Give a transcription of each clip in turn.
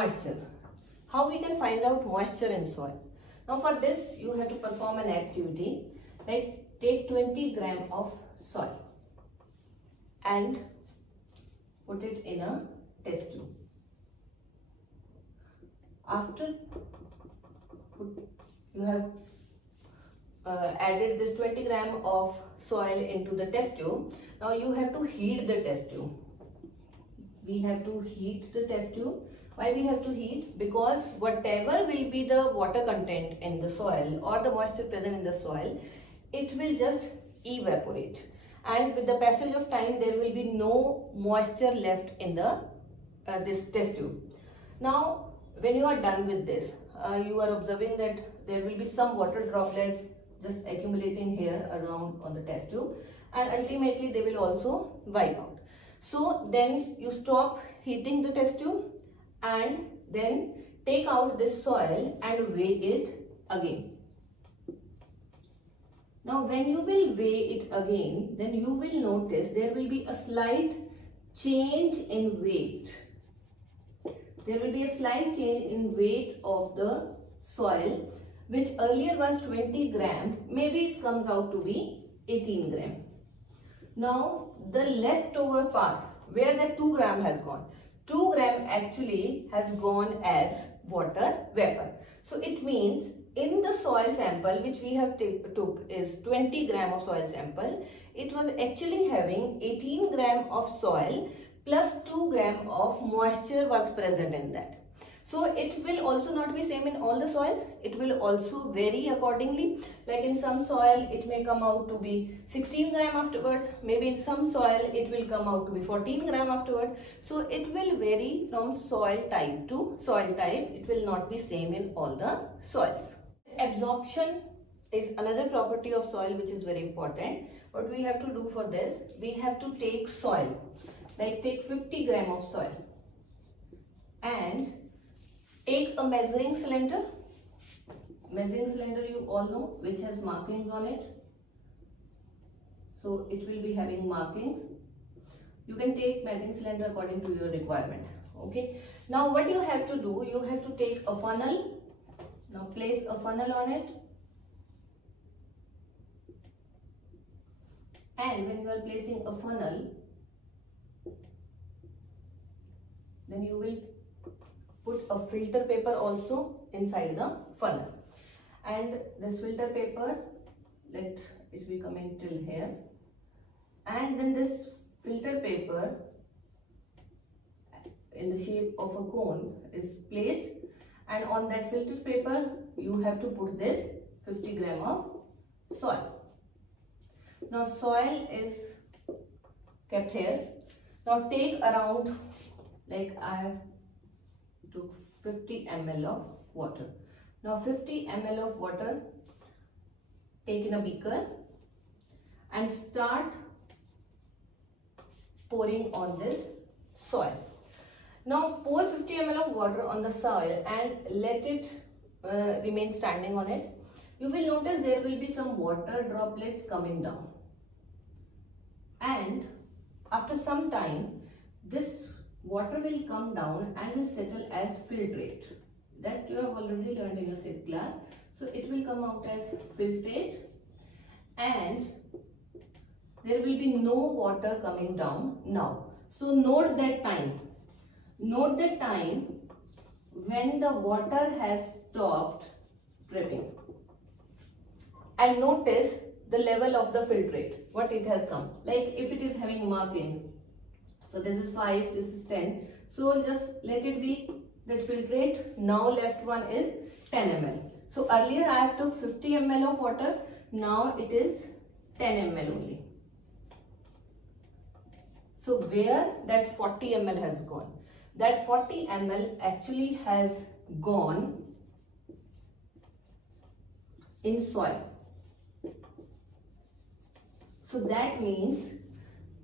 moisture. How we can find out moisture in soil? Now for this you have to perform an activity like take 20 gram of soil and put it in a test tube. After you have added this 20 gram of soil into the test tube, now you have to heat the test tube. We have to heat the test tube. Why we have to heat? Because whatever will be the water content in the soil or the moisture present in the soil, it will just evaporate, and with the passage of time there will be no moisture left in the this test tube. Now when you are done with this, you are observing that there will be some water droplets just accumulating here around on the test tube, and ultimately they will also wipe out. So then you stop heating the test tube and then take out this soil and weigh it again. Now when you will weigh it again, then you will notice there will be a slight change in weight. There will be a slight change in weight of the soil, which earlier was 20 gram, maybe it comes out to be 18 gram. Now the leftover part where the 2 gram has gone, 2 gram actually has gone as water vapor. So it means in the soil sample which we have took is 20 gram of soil sample, it was actually having 18 gram of soil plus 2 gram of moisture was present in that. So it will also not be same in all the soils. It will also vary accordingly. Like in some soil it may come out to be 16 gram afterwards. Maybe in some soil it will come out to be 14 gram afterwards. So it will vary from soil type to soil type. It will not be same in all the soils. Absorption is another property of soil which is very important. What we have to do for this, we have to take soil, like take 50 gram of soil and take a measuring cylinder. Measuring cylinder you all know, which has markings on it. So it will be having markings. You can take measuring cylinder according to your requirement. Okay. Now what you have to do, you have to take a funnel. Now place a funnel on it. And when you are placing a funnel, then you will put a filter paper also inside the funnel, and this filter paper, let it be coming till here, and then this filter paper in the shape of a cone is placed, and on that filter paper you have to put this 50 gram of soil. Now soil is kept here. Now take around, like I have took 50 ml of water. Now 50 ml of water take in a beaker and start pouring on this soil. Now pour 50 ml of water on the soil and let it remain standing on it. You will notice there will be some water droplets coming down, and after some time this water will come down and will settle as filtrate. That you have already learned in your 6th class. So it will come out as filtrate, and there will be no water coming down now. So note that time. Note the time when the water has stopped dripping, and notice the level of the filtrate, what it has come. Like if it is having marking, so this is 5, this is 10. So just let it be that filtrate. Now left one is 10 ml. So earlier I have took 50 ml of water. Now it is 10 ml only. So where that 40 ml has gone? That 40 ml actually has gone in soil. So that means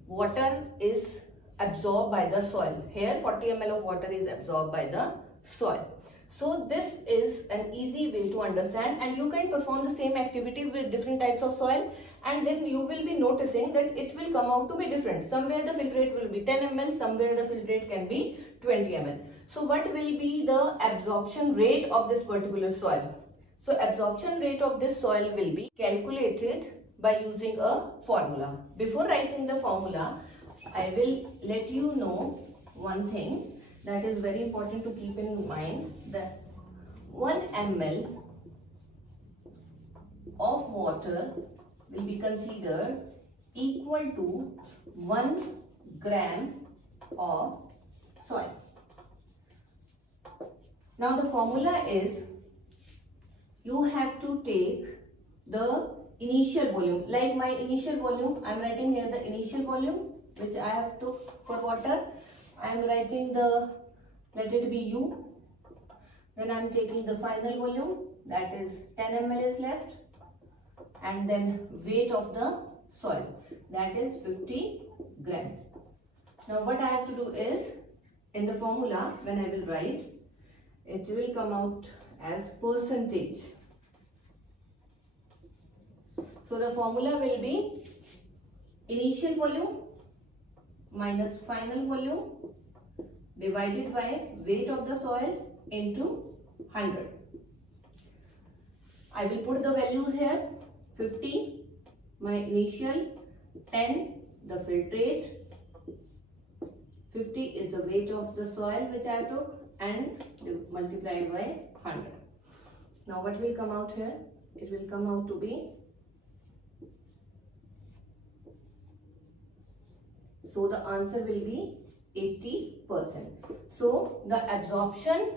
water is absorbed by the soil. Here 40 ml of water is absorbed by the soil. So this is an easy way to understand, and you can perform the same activity with different types of soil, and then you will be noticing that it will come out to be different. Somewhere the filtrate will be 10 ml, somewhere the filtrate can be 20 ml. So what will be the absorption rate of this particular soil? So absorption rate of this soil will be calculated by using a formula. Before writing the formula, I will let you know one thing that is very important to keep in mind, that 1 ml of water will be considered equal to 1 gram of soil. Now the formula is, you have to take the initial volume. Like my initial volume, I am writing here the initial volume which I have took for water. I am writing the, let it be U. Then I am taking the final volume, that is 10 ml is left, and then weight of the soil, that is 50 gram. Now what I have to do is, in the formula when I will write, it will come out as percentage. So the formula will be initial volume minus final volume divided by weight of the soil into 100. I will put the values here. 50 my initial, 10 the filtrate, 50 is the weight of the soil which I took, and multiplied by 100. Now what will come out here? It will come out to be, so the answer will be 80%. So the absorption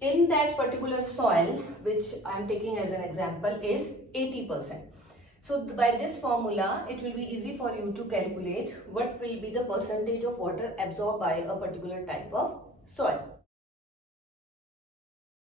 in that particular soil which I am taking as an example is 80%. So by this formula, it will be easy for you to calculate what will be the percentage of water absorbed by a particular type of soil.